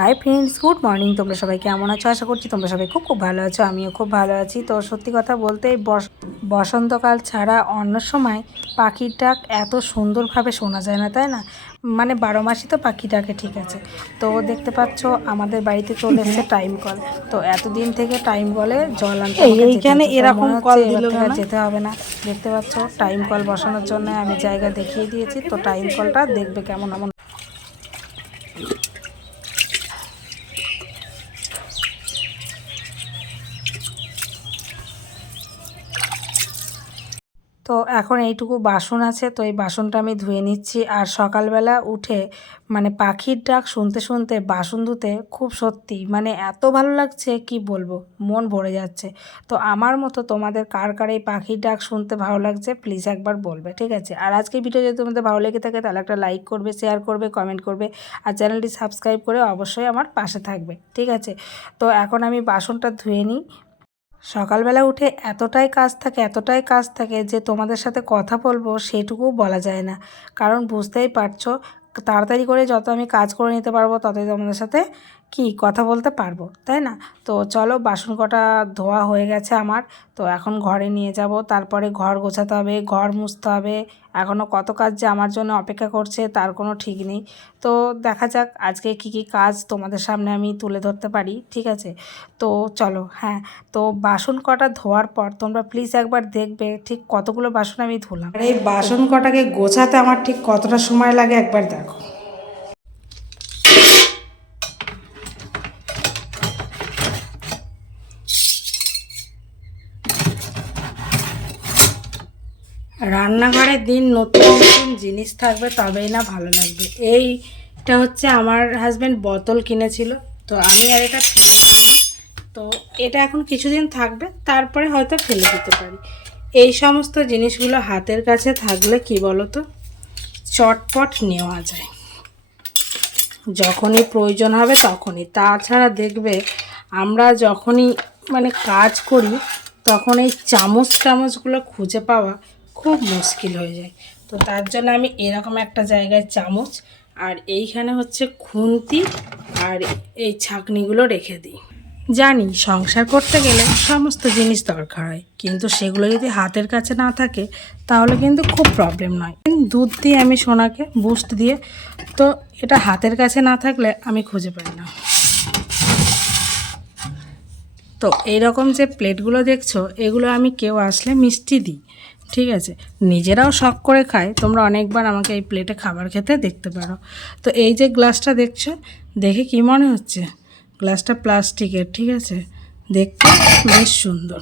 High friends good morning তোমরা সবাই কেমন আছো? আশা করছি তোমরা সবাই খুব খুব ভালো আছো আমিও খুব ভালো আছি। তো সত্যি কথা বলতে বসন্তকাল ছাড়া অন্য সময় পাখির ডাক এত সুন্দরভাবে শোনা যায় না তাই না? মানে বারো মাসই তো পাখি ডাকে ঠিক আছে। তো দেখতে পাচ্ছ আমাদের বাড়িতে চলে এসেছে টাইম কল তো এতদিন থেকে টাইম কলে জল আনতে এইখানে এরকম কল? যেতে হবে না। দেখতে পাচ্ছ টাইম কল বসানোর জন্য আমি জায়গা দেখিয়ে দিয়েছি। তো টাইম কলটা দেখবে কেমন এমন তো এখন এইটুকু বাসন আছে, তো এই বাসনটা আমি ধুয়ে নিচ্ছি। আর সকালবেলা উঠে মানে পাখির ডাক শুনতে শুনতে বাসন ধুতে খুব সত্যি মানে এত ভালো লাগছে কি বলব, মন ভরে যাচ্ছে। তো আমার মতো তোমাদের কার কার এই পাখির ডাক শুনতে ভালো লাগছে প্লিজ একবার বলবে, ঠিক আছে? আর আজকে ভিডিও যদি তোমাদের ভালো লেগে থাকে তাহলে একটা লাইক করবে শেয়ার করবে কমেন্ট করবে আর চ্যানেলটি সাবস্ক্রাইব করে অবশ্যই আমার পাশে থাকবে, ঠিক আছে? তো এখন আমি বাসনটা ধুয়ে নিই। সকালবেলা উঠে এতটাই কাজ থাকে, এতটাই কাজ থাকে যে তোমাদের সাথে কথা বলব সেটুকু বলা যায় না। কারণ বুঝতেই পারছ, তাড়াতাড়ি করে যত আমি কাজ করে নিতে পারব ততই তোমাদের সাথে কি কথা বলতে পারব, তাই না? তো চলো বাসন কটা ধোয়া হয়ে গেছে আমার, তো এখন ঘরে নিয়ে যাব। তারপরে ঘর গোছাতে হবে, ঘর মুছতে হবে। এখনও কত কাজ যে আমার জন্য অপেক্ষা করছে, তার কোনো ঠিক নেই। তো দেখা যাক আজকে কি কি কাজ তোমাদের সামনে আমি তুলে ধরতে পারি, ঠিক আছে? তো চলো হ্যাঁ তো বাসন কটা ধোয়ার পর তোমরা প্লিজ একবার দেখবে ঠিক কতগুলো বাসন আমি ধুলাম। আর এই বাসন কটাকে গোছাতে আমার ঠিক কতটা সময় লাগে একবার দেখো। রান্নাঘরের দিন নতুন নতুন জিনিস থাকবে, তবেই না ভালো লাগবে। এইটা হচ্ছে আমার হাজব্যান্ড বোতল কিনেছিল, তো আমি আর এটা ফেলে দিইনি। তো এটা এখন কিছুদিন থাকবে, তারপরে হয়তো ফেলে দিতে পারি। এই সমস্ত জিনিসগুলো হাতের কাছে থাকলে কি বলো তো চটপট নেওয়া যায়। যখনই প্রয়োজন হবে তখনই। তাছাড়া দেখবে, আমরা যখনই মানে কাজ করি, তখন এই চামচ টামচগুলো খুঁজে পাওয়া খুব মুশকিল হয়ে যায়। তো তার জন্য আমি এরকম একটা জায়গায় চামচ আর এইখানে হচ্ছে খুন্তি আর এই ছাঁকনিগুলো রেখে দিই। জানি সংসার করতে গেলে সমস্ত জিনিস দরকার হয়, কিন্তু সেগুলো যদি হাতের কাছে না থাকে, তাহলে কিন্তু খুব প্রবলেম নয়। দুধ দিয়ে আমি সোনাকে বুস্ট দিয়ে, তো এটা হাতের কাছে না থাকলে আমি খুঁজে পাই না। তো এইরকম যে প্লেটগুলো দেখছ, এগুলো আমি কেউ আসলে মিষ্টি দিই। ঠিক আছে? নিজেরাও শখ করে খায়, তোমরা অনেকবার আমাকে এই প্লেটে খাবার খেতে দেখতে পারো। তো এই যে গ্লাসটা দেখছ, দেখে কি মনে হচ্ছে? গ্লাসটা প্লাস্টিকের ঠিক আছে? দেখতে বেশ সুন্দর।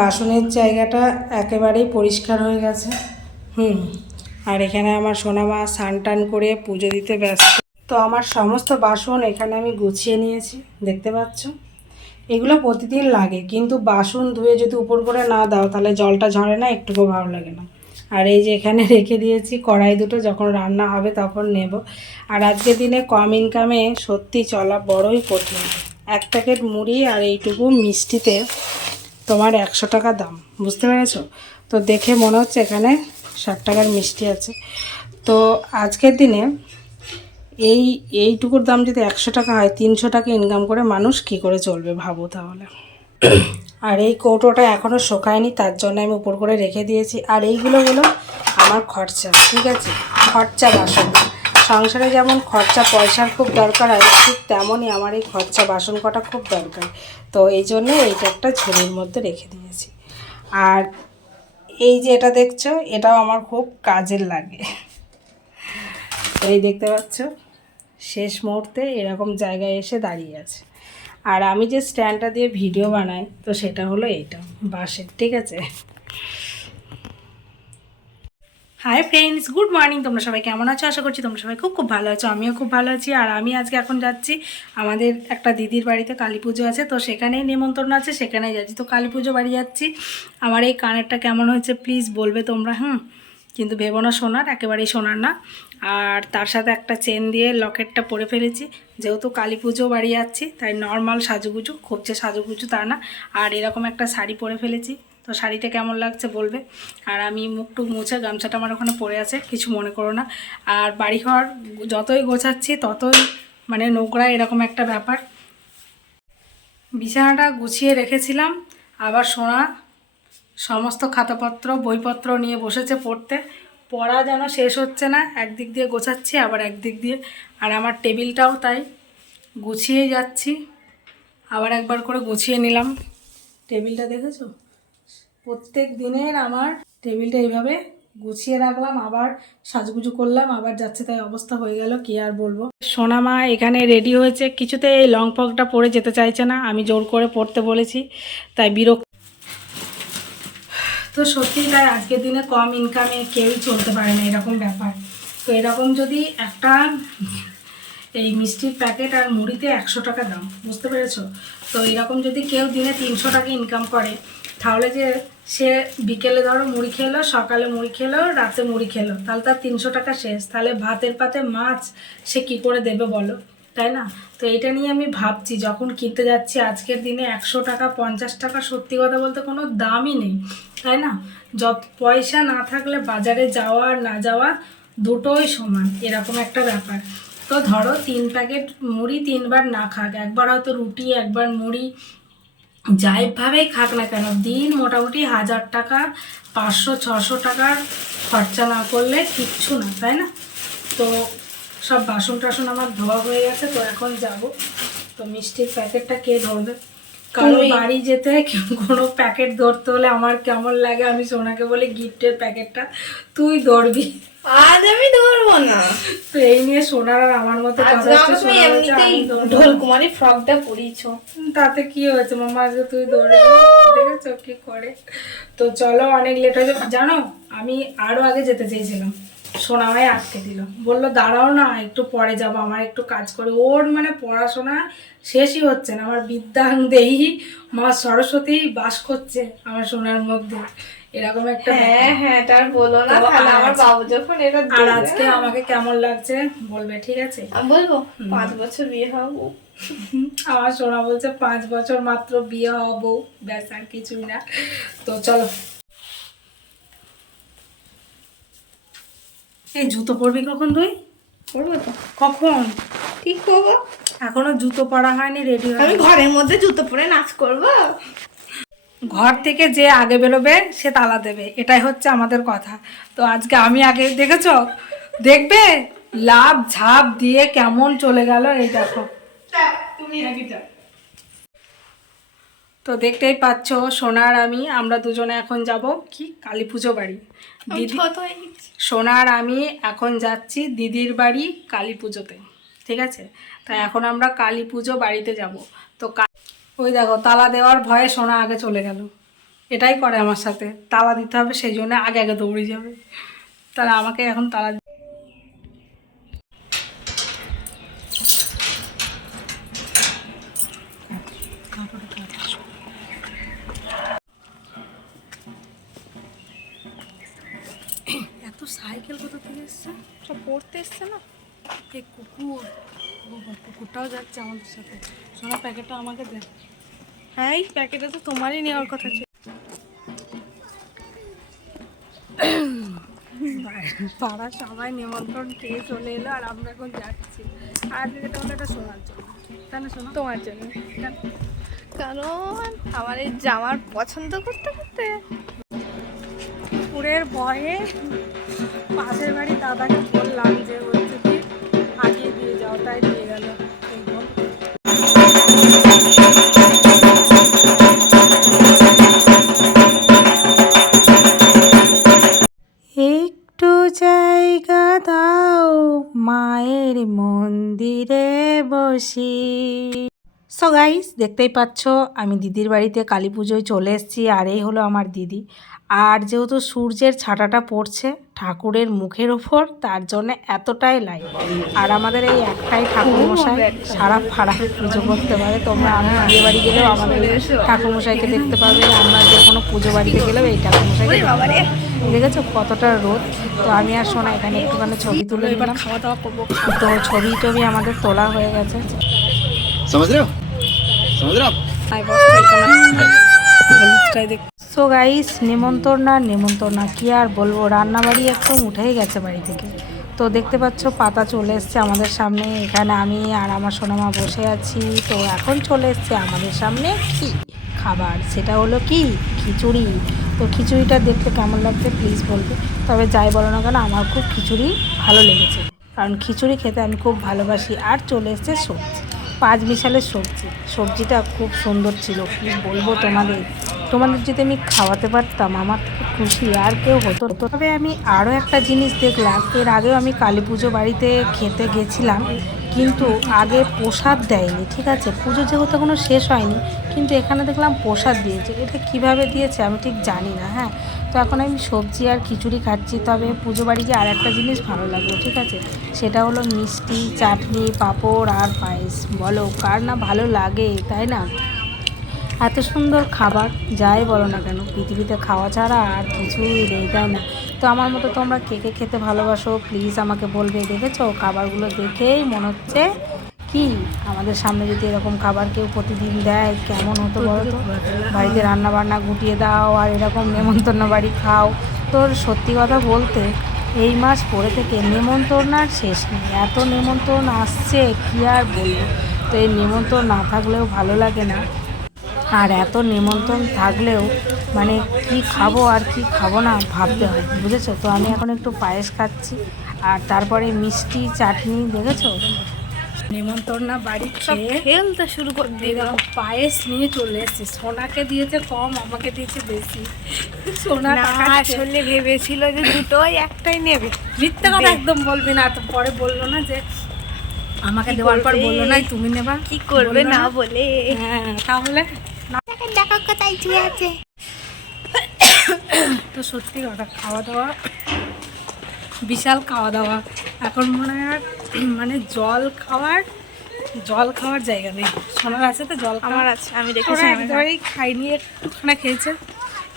বাসনের জায়গাটা একেবারেই পরিষ্কার হয়ে গেছে। হুম, আর এখানে আমার সোনামা স্নান টান করে পুজো দিতে ব্যস্ত। তো আমার সমস্ত বাসন এখানে আমি গুছিয়ে নিয়েছি, দেখতে পাচ্ছ? এগুলো প্রতিদিন লাগে, কিন্তু বাসন ধুয়ে যদি উপর করে না দাও, তাহলে জলটা ঝরে না, একটুকু ভালো লাগে না। আর এই যে এখানে রেখে দিয়েছি কড়াই দুটো, যখন রান্না হবে তখন নেব। আর আজকের দিনে কম ইনকামে সত্যি চলা বড়ই কঠিন। এক প্যাকেট মুড়ি আর এইটুকু মিষ্টিতে তোমার একশো টাকা দাম, বুঝতে পেরেছ? তো দেখে মনে হচ্ছে এখানে ষাট টাকার মিষ্টি আছে। তো আজকের দিনে এই এইটুকুর দাম যদি একশো টাকা হয় তিনশো টাকা ইনকাম করে মানুষ কি করে চলবে ভাবো তাহলে? আর এই কৌটোটা এখনও শোকায়নি তার জন্য আমি উপর করে রেখে দিয়েছি। আর এইগুলো হলো আমার খরচা ঠিক আছে? খরচা বাসন। সংসারে যেমন খরচা পয়সার খুব দরকার হয় ঠিক তেমনই আমার এই খরচা বাসন কটা খুব দরকার। তো এই জন্য এইটা একটা ঝুড়ির মধ্যে রেখে দিয়েছি। আর এই যে এটা দেখছ এটাও আমার খুব কাজের লাগে। এই দেখতে পাচ্ছ? শেষ মুহূর্তে এরকম জায়গায় এসে দাঁড়িয়ে আছে। আর আমি যে স্ট্যান্ডটা দিয়ে ভিডিও বানাই, তো সেটা হলো এইটা বাসের ঠিক আছে? হাই ফ্রেন্ডস গুড মর্নিং তোমরা সবাই কেমন আছো? আশা করছি তোমরা সবাই খুব খুব ভালো আছো, আমিও খুব ভালো আছি। আর আমি আজকে এখন যাচ্ছি, আমাদের একটা দিদির বাড়িতে কালী পুজো আছে, তো সেখানেই নিমন্ত্রণ আছে, সেখানেই যাচ্ছি। তো কালী পুজো বাড়ি যাচ্ছি। আমার এই কানেরটা কেমন হয়েছে প্লিজ বলবে তোমরা, হুম? কিন্তু ভেবো না সোনার, একেবারেই সোনার না। আর তার সাথে একটা চেন দিয়ে লকেটটা পরে ফেলেছি। যেহেতু কালী পুজো বাড়ি যাচ্ছি, তাই নর্মাল সাজুগুজু, খুব যে সাজুগুজু তা না। আর এরকম একটা শাড়ি পরে ফেলেছি। তো শাড়িটা কেমন লাগছে বলবে? আর আমি মুখ টুক মুছে গামছাটা আমার ওখানে পড়ে আছে, কিছু মনে করো না। আর বাড়িঘর যতই গোছাচ্ছি, ততই মানে নোংরা এরকম একটা ব্যাপার। বিছানাটা গুছিয়ে রেখেছিলাম, আবার সোনা সমস্ত খাতাপত্র, বইপত্র নিয়ে বসেছে পড়তে। পড়া যেন শেষ হচ্ছে না, একদিক দিয়ে গোছাচ্ছি, আবার একদিক দিয়ে। আর আমার টেবিলটাও তাই গুছিয়ে যাচ্ছি। আবার একবার করে গুছিয়ে নিলাম। টেবিলটা দেখেছ? প্রত্যেক দিনের আমার টেবিলটা এইভাবে গুছিয়ে রাখলাম, আবার সাজগুজু করলাম, আবার যাচ্ছে তাই অবস্থা হয়ে গেল, কি আর বলব। সোনা মা এখানে রেডি হয়েছে কিছুতে এই লং ফকটা পরে যেতে চাইছে না, আমি জোর করে পড়তে বলেছি, তাই বিরক্ত তো সত্যিই তাই আজকের দিনে কম ইনকামে কেউই চলতে পারে না এরকম ব্যাপার। তো এরকম যদি একটা এই মিষ্টির প্যাকেট আর মুড়িতে একশো টাকা দাম, বুঝতে পেরেছ? তো এরকম যদি কেউ দিনে তিনশো টাকা ইনকাম করে, তাহলে যে সে বিকেলে ধরো মুড়ি খেলো, সকালে মুড়ি খেলো, রাতে মুড়ি খেলো, তাহলে তার তিনশো টাকা শেষ। তাহলে ভাতের পাতে মাছ সে কি করে দেবে বলো? তাই না? তো এটা নিয়ে আমি ভাবছি, যখন কিনতে যাচ্ছি আজকের দিনে একশো টাকা, পঞ্চাশ টাকা, সত্যি কথা বলতে কোনো দামই নেই, তাই না? যত পয়সা না থাকলে বাজারে যাওয়া আর না যাওয়া দুটোই সমান, এরকম একটা ব্যাপার। তো ধরো তিন প্যাকেট মুড়ি তিনবার না খাক, একবার হয়তো রুটি, একবার মুড়ি যাইভাবেই খাক না কেন, দিন মোটামুটি হাজার টাকা, পাঁচশো, ছশো টাকার খরচা না করলে কিচ্ছু না, তাই না? তো সব বাসন টাসন আমার ধোয়া হয়ে গেছে তো এখন যাব। তো মিষ্টির প্যাকেটটা কে ধরবে? কারও বাড়ি যেতে কোনো প্যাকেট ধরতে হলে আমার কেমন লাগে আমি সোনাকে বলি গিফটের প্যাকেটটা তুই ধরবি। আজ আমি ধরবো না। তো এই নিয়ে সোনার আর আমার মতো। ঢোলকুমারি ফ্রকটা পরিয়েছো। তাতে কি হয়েছে? মামা আজকে তুই দৌড়ে দেখেছ কি করে? তো চলো অনেক লেট হয়ে যাবে। জানো আমি আরও আগে যেতে চেয়েছিলাম। সোনামাই আটকে দিল। বলল দাঁড়াও না একটু পরে যাব আমার একটু কাজ করে। ওর মানে পড়াশোনা শেষই হচ্ছে না আমার বিদ্যাং দেহি মা সরস্বতী বাস করছে আমার সোনার মধ্যে এরকম একটা হ্যাঁ হ্যাঁ তার বলো না তাহলে আমার বাবু যখন এটা আর আজকে আমাকে কেমন লাগছে বলবে ঠিক আছে? আমি বলব পাঁচ বছর বিয়ে হব আমার সোনা বলছে পাঁচ বছর মাত্র বিয়ে হব ব্যাস আর কিছুই না। তো চলো এই জুতো পরবি কখন তুই? করব তো। কখন? ঠিক করব। এখনও জুতো পরা হয়নি রেডি আমি ঘরের মধ্যে জুতো পরে নাচ করব। ঘর থেকে যে আগে বেরোবে সে তালা দেবে। এটাই হচ্ছে আমাদের কথা। তো আজকে আমি আগে দেখেছ? দেখবে? লাভ ঝাপ দিয়ে কেমন চলে গেল এই দেখো। তুমি তো দেখতেই পাচ্ছ সোনার আমি আমরা দুজনে এখন যাব কি? কালী পুজো বাড়ি দিদি সোনার আমি এখন যাচ্ছি দিদির বাড়ি কালী পুজোতে, ঠিক আছে? তাই এখন আমরা কালী পুজো বাড়িতে যাব। তো ওই দেখো, তালা দেওয়ার ভয়ে সোনা আগে চলে গেল। এটাই করে আমার সাথে। তালা দিতে হবে, সেই জন্য আগে আগে দৌড়ে যাবে। তাহলে আমাকে এখন তালা সাইকেল কোথা থেকে এসছে? সব পড়তে এসছে না। এই কুকুর। কুকুরটাও যাচ্ছে আমাদের সাথে। সোনা প্যাকেটটা আমাকে দে। হ্যাঁ এই প্যাকেটে তো তোমারই নেওয়ার কথা ছিল। পাড়া সবাই নিমন্ত্রণ খেয়ে চলে এলো আর আমরা এখন যাচ্ছি। আর এটা হলো এটা শোনার জন্য। তাই না শোনা? তোমার জন্য। কেন? কারণ আমার এই জামার পছন্দ করতে করতে কুকুরের ভয়ে পাশের বাড়ি দাদাকে বললাম যে হচ্ছে কি আগিয়ে দিয়ে যাও, তাই দিয়ে গেল। একটু জায়গা দাও, মায়ের মন্দিরে বসি সো গাইস দেখতেই পাচ্ছ আমি দিদির বাড়িতে কালী পুজোয় চলে এসেছি আর এই হলো আমার দিদি। আর যেহেতু সূর্যের ছাটাটা পড়ছে ঠাকুরের মুখের ওপর তার জন্য এতটাই লাইট আর আমাদের এই একটাই ঠাকুরমশাই সারা ফাড়া পুজো করতে পারে। তোমরা আমি বিয়ে বাড়ি গেলেও আমাদের ঠাকুরমশাইকে দেখতে পাবে আমরা যে কোনো পুজো বাড়িতে গেলেও এই ঠাকুরমশাইকে। দেখেছ কতটা রোদ? তো আমি আর শোনা এখানে একটুখানি ছবি তুলে এবার খাওয়া দাওয়া করব। তো ছবি টবি আমাদের তোলা হয়ে গেছে। समझ रहे हो समझ रहे हो आप তাই বস্তায় কোনো হলুদটাই দেখ সো গাইস নেমন্তন্ন আর নেমন্তন্ন কি আর বলবো রান্নাবাড়ি একদম উঠেই গেছে বাড়ি থেকে তো দেখতে পাচ্ছ পাতা চলে এসছে আমাদের সামনে এখানে আমি আর আমার সোনামা বসে আছি তো এখন চলে এসছে আমাদের সামনে কি খাবার সেটা হলো কি খিচুড়ি তো খিচুড়িটা দেখতে কেমন লাগছে প্লিজ বলবে তবে যাই বলো না কেন আমার খুব খিচুড়ি ভালো লেগেছে কারণ খিচুড়ি খেতে আমি খুব ভালোবাসি আর চলে এসছে সবজি পাঁচ মিশালের সবজি। সবজিটা খুব সুন্দর ছিল। কি বলব তোমাদের? তোমাদের যদি আমি খাওয়াতে পারতাম, আমার থেকে খুশি। আর কেউ হতো তবে আমি আরও একটা জিনিস দেখলাম। এর আগেও আমি কালী পুজো বাড়িতে খেতে গেছিলাম, কিন্তু আগে প্রসাদ দেয়নি, ঠিক আছে? পুজো যেহেতু কোনো শেষ হয়নি, কিন্তু এখানে দেখলাম প্রসাদ দিয়েছে। এটা কীভাবে দিয়েছে আমি ঠিক জানি না হ্যাঁ? তো এখন আমি সবজি আর খিচুড়ি খাচ্ছি, তবে পুজো বাড়ি গিয়ে আর একটা জিনিস ভালো লাগল, ঠিক আছে? সেটা হলো মিষ্টি, চাটনি, পাঁপড় আর পায়েস, বলো, কার না ভালো লাগে, তাই না? এত সুন্দর খাবার, যাই বলো না কেন, পৃথিবীতে খাওয়া ছাড়া আর কিছুই নেই, তাই না? তো আমার মতো তোমরা কে কে খেতে ভালোবাসো প্লিজ আমাকে বলবে, দেখেছ? খাবারগুলো দেখেই মনে হচ্ছে কি? আমাদের সামনে যদি এরকম খাবার কেউ প্রতিদিন দেয়, কেমন হতো বলো তো? বাড়িতে রান্না বান্না গুটিয়ে দাও আর এরকম নেমন্তন্ন বাড়ি খাও। তোর সত্যি কথা বলতে, এই মাস পরে থেকে নেমন্তন্ন আর শেষ নেই। এত নেমন্তন্ন আসছে, কি আর বলব? তো এই নেমন্তন্ন না থাকলেও ভালো লাগে না। আর এত নিমন্ত্রণ থাকলেও মানে কি খাব আর কি খাব না ভাবতে হয়, বুঝেছ? তো আমি এখন একটু পায়েস খাচ্ছি। আর তারপরে মিষ্টি চাটনি, দেখেছ? নিমন্ত্রণ না বাড়ি খেয়ে খেলতে শুরু করে এরকম পায়েস নিয়ে চলে এসেছি। সোনাকে দিয়েছে কম আমাকে দিয়েছে বেশি। সোনা আসলে ভেবেছিল যে দুটোই একটাই নেবে। মিথ্যে কথা একদম বলবি না। তো পরে বলল না যে আমাকে দেওয়ার পর বলল না তুমি নেবা? কি করবে না বলে? হ্যাঁ তাহলে দেখা কোথায় আছে তো সত্যি কথা খাওয়া দাওয়া বিশাল খাওয়া দাওয়া। এখন মনে হয় মানে জল খাওয়ার জল খাওয়ার জায়গা নেই। সোনার আছে তো জল আমার আছে আমি দেখেছি একবারেই খাইনি একটুখানা খেয়েছে।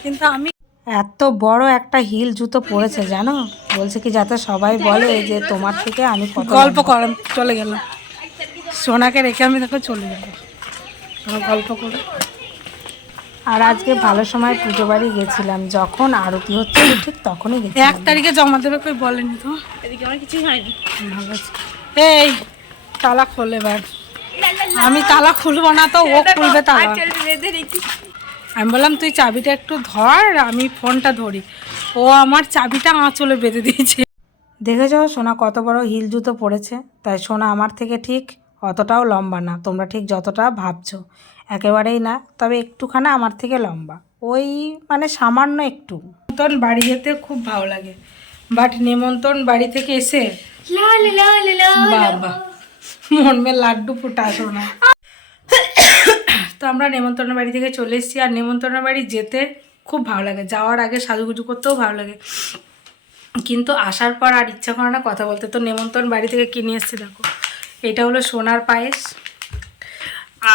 কিন্তু আমি এত বড় একটা হিল জুতো পরেছে জানো? বলছে কি যাতে সবাই বলে যে তোমার থেকে আমি গল্প করেন চলে গেলাম। সোনাকে রেখে আমি দেখো চলে যাব। তোমরা গল্প করে? আর আজকে ভালো সময় পুজো বাড়ি গেছিলাম। যখন আরতি হচ্ছে ঠিক তখনই গেছি এক তারিখে জমা দেবে কই বলেনি তো? এদিকে আমার কিছুই হয়নি। ভালো আছে। এই তালা খোলে এবার। আমি তালা খুলবো না তো ও খুলবে তালা। আমি বললাম তুই চাবিটা একটু ধর আমি ফোনটা ধরি। ও আমার চাবিটা আঁচলে বেঁধে দিয়েছে। দেখেছ সোনা কত বড় হিল জুতো পড়েছে তাই সোনা আমার থেকে ঠিক অতটাও লম্বা না। তোমরা ঠিক যতটা ভাবছ। একেবারেই না তবে একটুখানা আমার থেকে লম্বা। ওই মানে সামান্য একটু। নেমন্তন বাড়ি যেতে খুব ভালো লাগে বাট নেমন্তন বাড়ি থেকে এসে বাবা মন মে লাড্ডু ফুটা শোনা তো আমরা নেমন্তন্ন বাড়ি থেকে চলে এসেছি আর নেমন্তন্ন বাড়ি যেতে খুব ভালো লাগে। যাওয়ার আগে সাজুগুজু করতেও ভালো লাগে। কিন্তু আসার পর আর ইচ্ছা করে না কথা বলতে। তো নেমন্তন্ন বাড়ি থেকে কিনে এসেছি দেখো। এটা হলো সোনার পায়েস।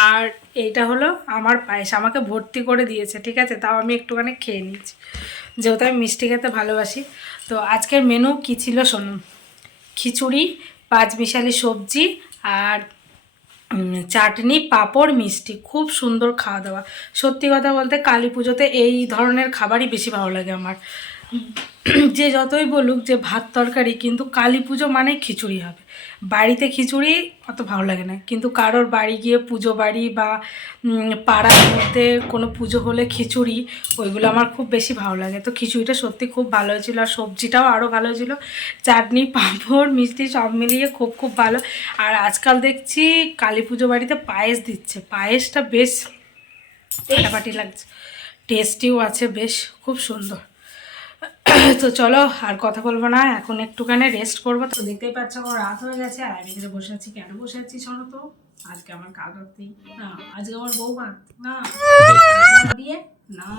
আর এইটা হলো আমার পায়েস। আমাকে ভর্তি করে দিয়েছে, ঠিক আছে? তাও আমি একটুখানি খেয়ে নিয়েছি। যেহেতু আমি মিষ্টি খেতে ভালোবাসি। তো আজকের মেনু কী ছিল শোনো খিচুড়ি পাঁচ মিশালি সবজি আর চাটনি, পাঁপড়, মিষ্টি। খুব সুন্দর খাওয়া দাওয়া। সত্যি কথা বলতে কালী পুজোতে এই ধরনের খাবারই বেশি ভালো লাগে আমার। যে যতই বলুক যে ভাত তরকারি কিন্তু কালী পুজো মানে খিচুড়ি হবে। বাড়িতে খিচুড়ি অত ভালো লাগে না। কিন্তু কারোর বাড়ি গিয়ে পুজো বাড়ি বা পাড়ার মধ্যে কোনো পুজো হলে খিচুড়ি ওইগুলো আমার খুব বেশি ভালো লাগে। তো খিচুড়িটা সত্যি খুব ভালো হয়েছিল। আর সবজিটাও আরও ভালো হয়েছিল। চাটনি পাঁপড় মিষ্টি সব মিলিয়ে খুব খুব ভালো। আর আজকাল দেখছি কালী পুজো বাড়িতে পায়েস দিচ্ছে। পায়েসটা বেশ। ফাটাফাটি লাগছে। টেস্টিও আছে বেশ খুব সুন্দর। তো চলো আর কথা বলব না এখন একটুখানি রেস্ট করব। তো দেখতেই পাচ্ছ আমার রাত হয়ে গেছে আর আমি এখানে বসে আছি কেন বসে আছি শোনো তো? আজকে আমার কাজ রাত্রি। না আজকে আমার বউ না বিয়ে না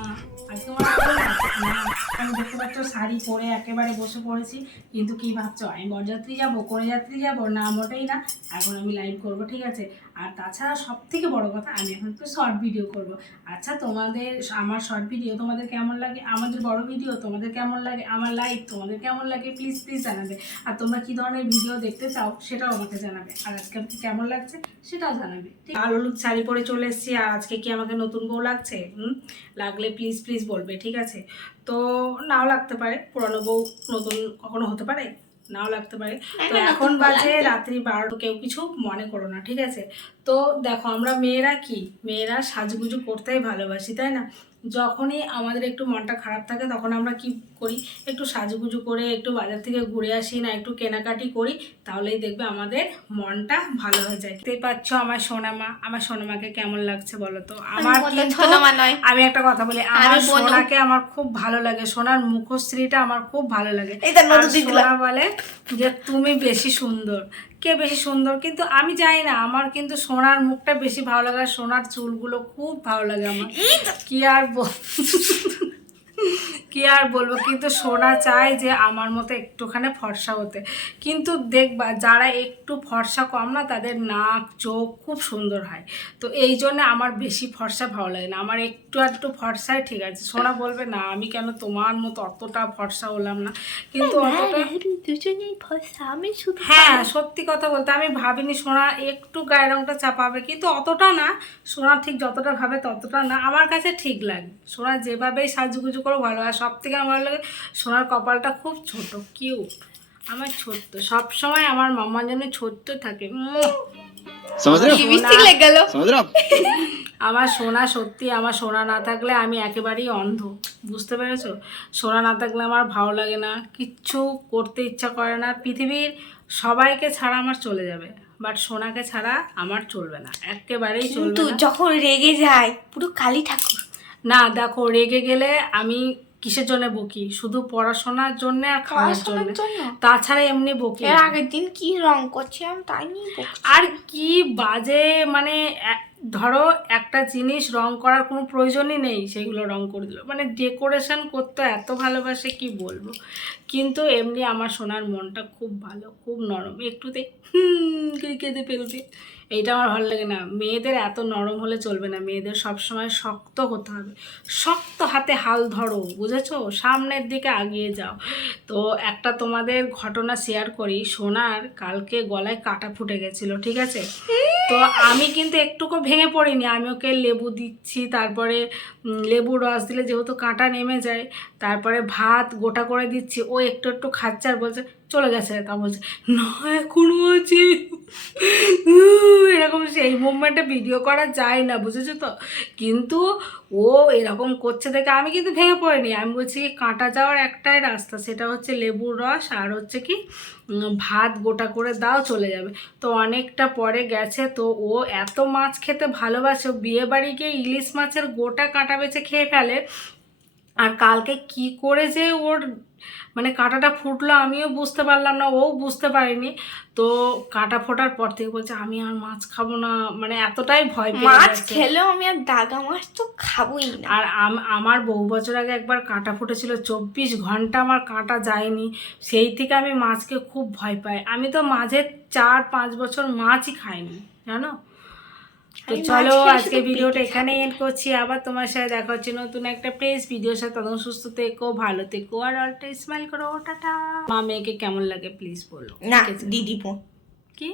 দেখতে পাচ্ছ শাড়ি পরে একেবারে বসে পড়েছি, কিন্তু কি ভাবছ, আমি বরযাত্রী যাব, করে যাত্রী যাব? না, মোটেই না, এখন আমি লাইভ করব, ঠিক আছে? আর তাছাড়া সব থেকে বড় কথা, আমি এখন একটু শর্ট ভিডিও করব। আচ্ছা তোমাদের, আমার শর্ট ভিডিও তোমাদের কেমন লাগে? আমাদের বড় ভিডিও তোমাদের কেমন লাগে? আমার লাইভ তোমাদের কেমন লাগে? প্লিজ প্লিজ জানাবে। আর তোমরা কি ধরনের ভিডিও দেখতে চাও, সেটাও আমাকে জানাবে। আর আজকে আমাকে কেমন লাগছে, সেটাও জানাবে লাল হলুদ শাড়ি পরে চলে এসেছি আজকে কি আমাকে নতুন বউ লাগছে? হুম? লাগলে প্লিজ প্লিজ বলবে ঠিক আছে? তো নাও লাগতে পারে পুরানো বউ নতুন কখনো হতে পারে? নাও লাগতে পারে। তো এখন বাজে রাত্রি বারোটা কেউ কিছু মনে করো না ঠিক আছে? তো দেখো আমরা মেয়েরা কি? মেয়েরা সাজুগুজু করতেই ভালোবাসি তাই না? যখনই আমাদের একটু মনটা খারাপ থাকে তখন আমরা কি করি? একটু সাজুগুজু করে একটু বাজার থেকে ঘুরে আসি না একটু কেনাকাটি করি তাহলেই দেখবে আমাদের মনটা ভালো হয়ে যায়। দেখতেই পাচ্ছ আমার সোনামা আমার সোনামাকে কেমন লাগছে বলো তো? আমার। আমি একটা কথা বলি আমার। সোনাকে আমার খুব ভালো লাগে সোনার মুখশ্রীটা আমার খুব ভালো লাগে। সোনা বলে যে তুমি বেশি সুন্দর। কে বেশি সুন্দর কিন্তু আমি জানি না আমার কিন্তু সোনার মুখটা বেশি ভালো লাগে আর সোনার চুলগুলো খুব ভালো লাগে আমার। কি আর বল কি আর বলব? কিন্তু সোনা চায় যে আমার মতো একটুখানি ফর্সা হতে। কিন্তু দেখবা যারা একটু ফর্সা কম না তাদের নাক চোখ খুব সুন্দর হয়। তো এই জন্য আমার বেশি ফর্সা ভালো লাগে না। আমার একটু একটু ফর্সাই ঠিক আছে। সোনা বলবে না আমি কেন তোমার মতো অতটা ফর্সা হলাম না? কিন্তু অতটা দুজনেই ফসা আমি শুধু হ্যাঁ সত্যি কথা বলতে আমি ভাবিনি সোনা একটু গায়ের রংটা চাপাবে। কিন্তু অতটা না। সোনা ঠিক যতটা ভাবে ততটা না। আমার কাছে ঠিক লাগে। সোনা যেভাবেই সাজুগুজু করে ভালো আর সব থেকে আমার ভালো লাগে সোনার কপালটা খুব ছোট কিউট আমার ছোট্ট। সব সময় আমার মামা জন্য ছোট্ট থাকে। আমার সোনা সত্যি আমার সোনা না থাকলে আমি একেবারেই অন্ধ। বুঝতে পেরেছ? সোনা না থাকলে আমার ভালো লাগে না কিচ্ছু করতে ইচ্ছা করে না। পৃথিবীর সবাইকে ছাড়া আমার চলে যাবে বাট সোনাকে ছাড়া আমার চলবে না একেবারেই চলবে যখন রেগে যায় পুরো কালী ঠাকুর। না দেখো রেগে গেলে আমি কিসের জন্য বকি? শুধু পড়াশোনার জন্য আর খাওয়ার জন্য? তাছাড়া এমনি বকি এর আগের দিন কি রং করছিলাম তাই নিয়ে আর কি বাজে মানে ধরো একটা জিনিস রং করার কোনো প্রয়োজনই নেই সেগুলো রং করে দিল। মানে ডেকোরেশন করতে এত ভালোবাসে কি বলব? কিন্তু এমনি আমার সোনার মনটা খুব ভালো খুব নরম। একটুতে হুম কেঁদে ফেলবে। এইটা আমার ভালো লাগে না। মেয়েদের এত নরম হলে চলবে না। মেয়েদের সবসময় শক্ত হতে হবে। শক্ত হাতে হাল ধরো, বুঝেছ? সামনের দিকে আগিয়ে যাও। তো একটা তোমাদের ঘটনা শেয়ার করি। সোনার কালকে গলায় কাটা ফুটে গেছিল, ঠিক আছে? তো আমি কিন্তু একটুকু ভেঙে পড়িনি। আমি ওকে লেবু দিচ্ছি, তারপরে লেবুর রস দিলে যেহেতু কাঁটা নেমে যায়, তারপরে ভাত গোটা করে দিচ্ছি। ও একটু একটু খাচ্ছে আর বলছে চলে গেছে। তা বলছে, না, এখনও আছে। এরকম সেই মুভমেন্টে ভিডিও করা যায় না, বুঝেছ তো? কিন্তু ও এরকম করছে দেখে আমি কিন্তু ভেঙে পড়িনি। আমি বলছি, কাঁটা যাওয়ার একটাই রাস্তা, সেটা হচ্ছে লেবুর রস আর হচ্ছে কি ভাত গোটা করে দাও, চলে যাবে। তো অনেকটা পরে গেছে, তো ও এত মাছ খেতে ভালোবাসে বিয়ে বাড়ি গিয়ে ইলিশ মাছের গোটা কাঁটা বেছে খেয়ে ফেলে। আর কালকে কি করে যে ওর মানে কাঁটাটা ফুটলো আমিও বুঝতে পারলাম না ও বুঝতে পারেনি। তো কাঁটা ফোটার পর থেকে বলছে আমি আর মাছ খাব না। মানে এতটাই ভয় মাছ খেলেও আমি আর দাগা মাছ তো খাবোই না। আর আমার বহু বছর আগে একবার কাঁটা ফুটেছিল চব্বিশ ঘণ্টা আমার কাঁটা যায়নি। সেই থেকে আমি মাছকে খুব ভয় পাই। আমি তো মাঝে চার পাঁচ বছর মাছই খাইনি জানো? তো চলো আজকে ভিডিওটা এখানেই এখানে এন্ড করছি। আবার তোমার সাথে দেখা হচ্ছে নতুন একটা প্লেস ভিডিওর সাথে তখন সুস্থ থেকো ভালো থেকো আর অলটা স্মাইল করো। টাটা। মা মেয়েকে কেমন লাগে প্লিজ বলো। না? দিদি কি?